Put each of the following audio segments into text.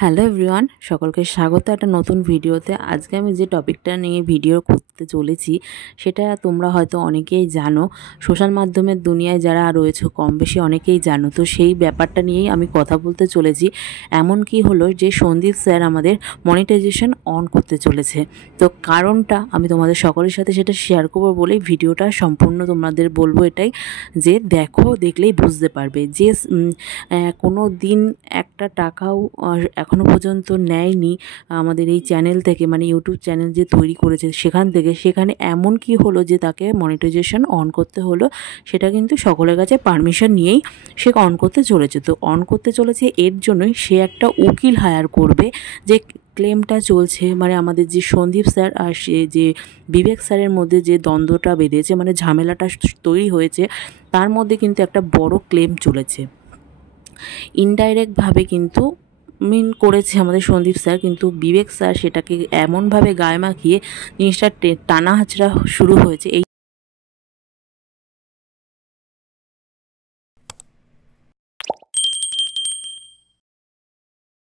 Hello everyone, সকলকে স্বাগত একটা নতুন ভিডিওতে। আজকে আমি যে টপিকটা নিয়ে ভিডিও করতে চলেছি সেটা তোমরা হয়তো অনেকেই জানো, সোশ্যাল মাধ্যমের দুনিয়ায় যারা রয়েছে কম বেশি অনেকেই জানো। তো সেই ব্যাপারটা নিয়েই আমি কথা বলতে চলেছি। এমন কি হলো যে সন্দীপ স্যার আমাদের মনিটাইজেশন অন করতে চলেছে। তো কারণটা আমি তোমাদের সকলের সাথে সেটা শেয়ার করবো বলেই ভিডিওটা সম্পূর্ণ তোমাদের বলবো এটাই যে দেখলেই বুঝতে পারবে যে কোনো দিন একটা টাকাও এখনও পর্যন্ত নেয়নি আমাদের এই চ্যানেল থেকে, মানে ইউটিউব চ্যানেল যে তৈরি করেছে সেখানে এমন কি হলো যে তাকে মনিটাইজেশন অন করতে হলো। সেটা কিন্তু সকলের কাছে পারমিশন নিয়েই সে অন করতে চলেছে। তো অন করতে চলেছে এর জন্যই সে একটা উকিল হায়ার করবে। যে ক্লেমটা চলছে, মানে আমাদের যে সন্দীপ স্যার আর সে যে বিবেক স্যারের মধ্যে যে দ্বন্দ্বটা বেঁধেছে, মানে ঝামেলাটা তৈরি হয়েছে, তার মধ্যে কিন্তু একটা বড় ক্লেম চলেছে। ইনডাইরেক্টভাবে কিন্তু করেছে আমাদের সন্দীপ স্যার, কিন্তু বিবেক স্যার সেটাকে এমনভাবে গায়ে মাখিয়ে জিনিসটা টানা হাঁচড়া শুরু হয়েছে।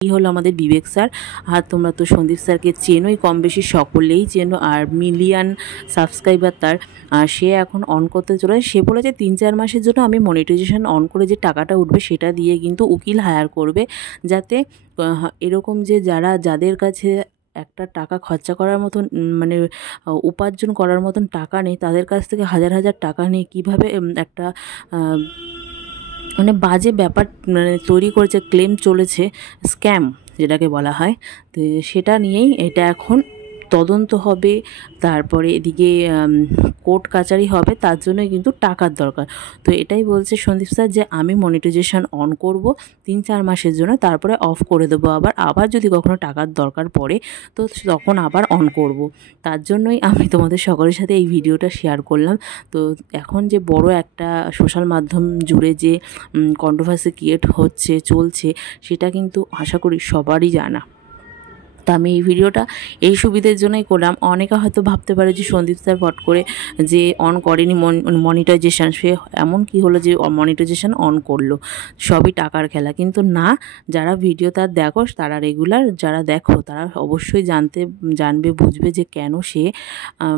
এই হলো আমাদের বিবেক স্যার। আর তোমরা তো সন্দীপ স্যারকে চেনোই, কম বেশি সকলেই চেনো, আর মিলিয়ন সাবস্ক্রাইবার তার। আর সে এখন অন করতে চলে, সে বলেছে 3-4 মাসের জন্য আমি মনিটাইজেশন অন করে যে টাকাটা উঠবে সেটা দিয়ে কিন্তু উকিল হায়ার করবে, যাতে এরকম যে যাদের কাছে একটা টাকা খরচা করার মতন, মানে উপার্জন করার মতন টাকা নেই, তাদের কাছ থেকে হাজার হাজার টাকা নিয়ে কীভাবে একটা মানে বাজে ব্যাপার মানে তৈরি করেছে, ক্লেম চলেছে, স্ক্যাম যেটাকে বলা হয়। তো সেটা নিয়েই এটা এখন তদন্ত হবে, তারপরে এদিকে কোর্ট কাচারি হবে, তার জন্য কিন্তু টাকার দরকার। তো এটাই বলছে সন্দীপ স্যার যে আমি মনিটাইজেশন অন করব 3-4 মাসের জন্য, তারপরে অফ করে দেবো। আবার যদি কখনো টাকার দরকার পড়ে তো তখন আবার অন করব। তার জন্যই আমি তোমাদের সকলের সাথে এই ভিডিওটা শেয়ার করলাম। তো এখন যে বড় একটা সোশ্যাল মাধ্যম জুড়ে যে কন্ট্রোভার্সি ক্রিয়েট চলছে সেটা কিন্তু আশা করি সবারই জানা। তো আমি এই ভিডিওটা এই সুবিধের জন্যই করলাম। অনেকে হয়তো ভাবতে পারে যে সন্দীপ স্যার ফট করে যে অন করেনি মনিটাইজেশন, সে এমন কি হলো যে মনিটাইজেশন অন করলো, সবই টাকার খেলা। কিন্তু না, যারা ভিডিও তার দেখো, তারা রেগুলার যারা দেখো তারা অবশ্যই জানবে বুঝবে যে কেন সে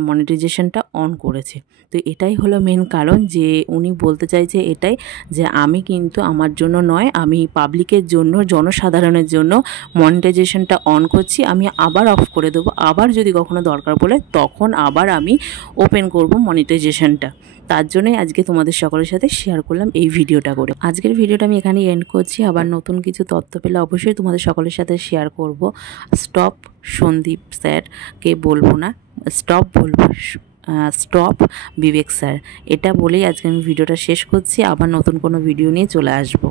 মনিটাইজেশনটা অন করেছে। তো এটাই হলো মেন কারণ, যে উনি বলতে চাইছে এটাই যে আমি কিন্তু আমার জন্য নয়, আমি পাবলিকের জন্য, জনসাধারণের জন্য মনিটাইজেশনটা অন করছি। আমি আবার অফ করে দেবো, আবার যদি কখনো দরকার পড়ে তখন আবার আমি ওপেন করব মনিটাইজেশনটা। তার জন্যই আজকে তোমাদের সকলের সাথে শেয়ার করলাম এই ভিডিওটা করে। আজকের ভিডিওটা আমি এখানেই এন্ড করছি। আবার নতুন কিছু তথ্য পেলে অবশ্যই তোমাদের সকলের সাথে শেয়ার করব। স্টপ সন্দীপ স্যারকে বলবো না, স্টপ বলবো, স্টপ বিবেক স্যার, এটা বলেই আজকে আমি ভিডিওটা শেষ করছি। আবার নতুন কোনো ভিডিও নিয়ে চলে আসবো।